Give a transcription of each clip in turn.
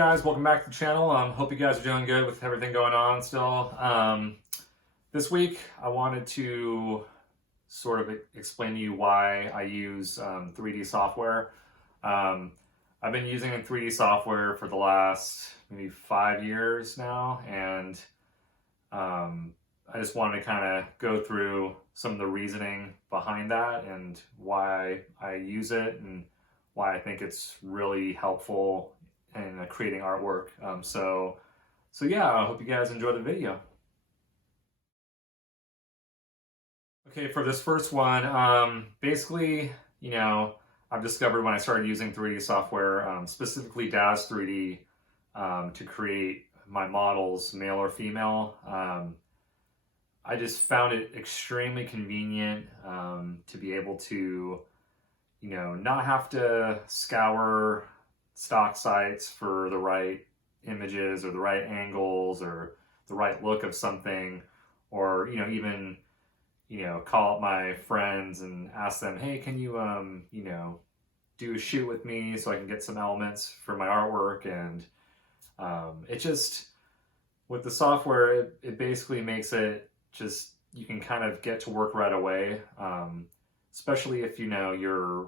guys, welcome back to the channel. Hope you guys are doing good with everything going on still. This week I wanted to sort of explain to you why I use 3D software. I've been using 3D software for the last maybe 5 years now, and I just wanted to kind of go through some of the reasoning behind that and why I use it and why I think it's really helpful in creating artwork. So yeah, I hope you guys enjoy the video. Okay, for this first one, basically, I've discovered when I started using 3D software, specifically DAZ 3D, to create my models, male or female. I just found it extremely convenient to be able to, not have to scour stock sites for the right images or the right angles or the right look of something, or even call up my friends and ask them, hey, can you do a shoot with me so I can get some elements for my artwork. And it just, with the software, it basically makes it just, you can kind of get to work right away, especially if you're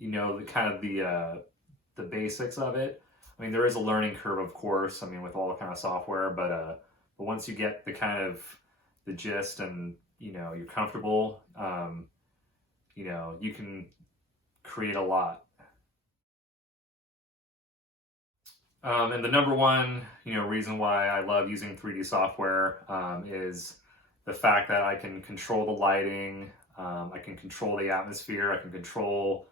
the kind of the basics of it. I mean, there is a learning curve, of course, with all kind of software, but once you get the kind of the gist and you're comfortable, you can create a lot. And the number one reason why I love using 3D software is the fact that I can control the lighting, I can control the atmosphere, I can control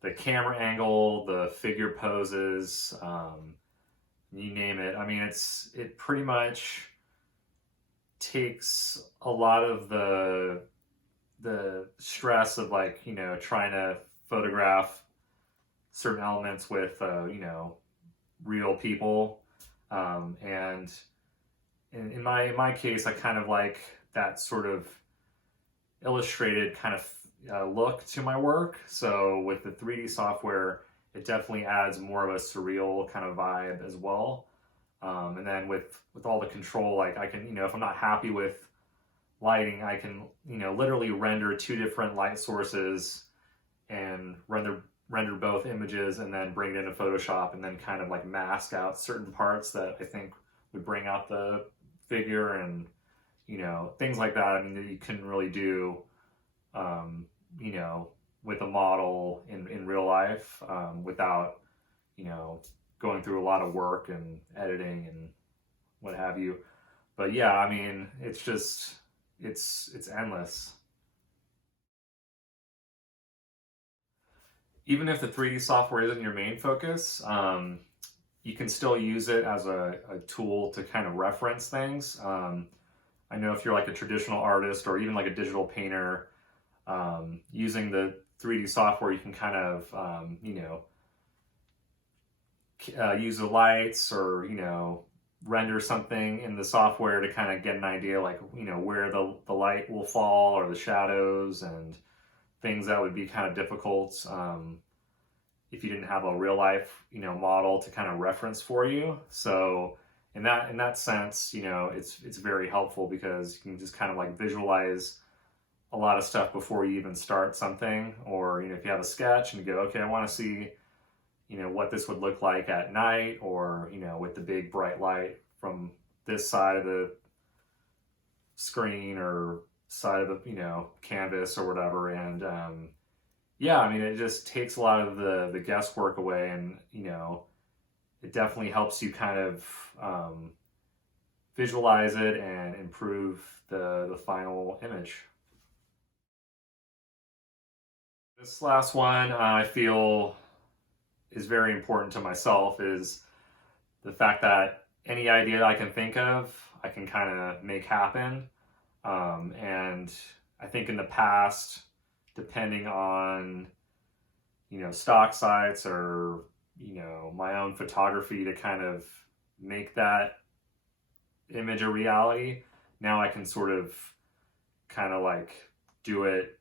the camera angle, the figure poses, you name it. It pretty much takes a lot of the stress of trying to photograph certain elements with real people, and in my case, I kind of like that sort of illustrated kind of look to my work. So with the 3D software, it definitely adds more of a surreal kind of vibe as well. And then with all the control, I can, if I'm not happy with lighting, I can, literally render 2 different light sources and render both images and then bring it into Photoshop and then kind of mask out certain parts that I think would bring out the figure and, things like that. That you couldn't really do, with a model in real life, without, going through a lot of work and editing and what have you. But yeah, it's just, it's endless. Even if the 3D software isn't your main focus, you can still use it as a tool to kind of reference things. I know if you're a traditional artist or even a digital painter, using the 3D software, you can kind of, use the lights or, render something in the software to kind of get an idea where the light will fall or the shadows and things that would be kind of difficult if you didn't have a real life model to kind of reference for you. So in that sense, it's very helpful because you can just kind of visualize a lot of stuff before you even start something. Or if you have a sketch and you go, okay, I want to see what this would look like at night, or with the big bright light from this side of the screen or side of the canvas or whatever. And yeah, it just takes a lot of the guesswork away, and it definitely helps you kind of visualize it and improve the final image. This last one I feel is very important to myself, is the fact that any idea I can think of, I can kind of make happen. And I think in the past, depending on, stock sites or, my own photography to kind of make that image a reality, now I can sort of kind of do it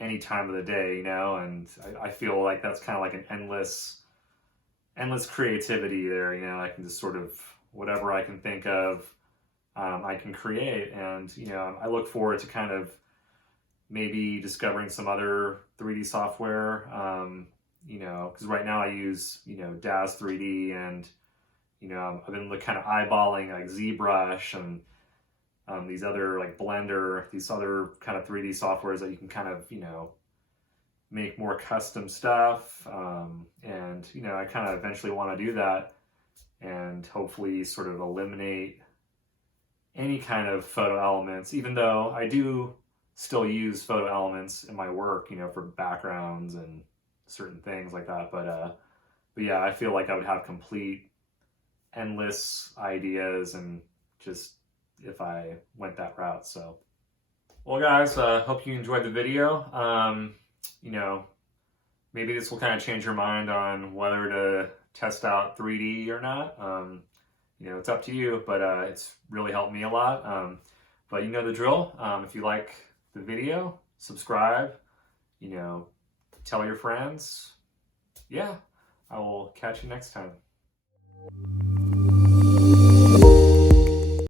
any time of the day, and I feel like that's kind of an endless endless creativity there. You know, I can just sort of, whatever I can think of, I can create. And, you know, I look forward to kind of maybe discovering some other 3D software, you know, because right now I use, you know, DAZ 3D, and, you know, I've been kind of eyeballing like ZBrush and these other like Blender, these other kind of 3D softwares that you can kind of, you know, make more custom stuff. And, you know, I kind of eventually want to do that and hopefully sort of eliminate any kind of photo elements, even though I do still use photo elements in my work, you know, for backgrounds and certain things like that. But yeah, I feel like I would have complete endless ideas and just if I went that route. So, well, guys, hope you enjoyed the video. You know, maybe this will kind of change your mind on whether to test out 3D or not. You know, it's up to you, but it's really helped me a lot. But you know the drill. If you like the video, subscribe, you know, tell your friends. Yeah, I will catch you next time.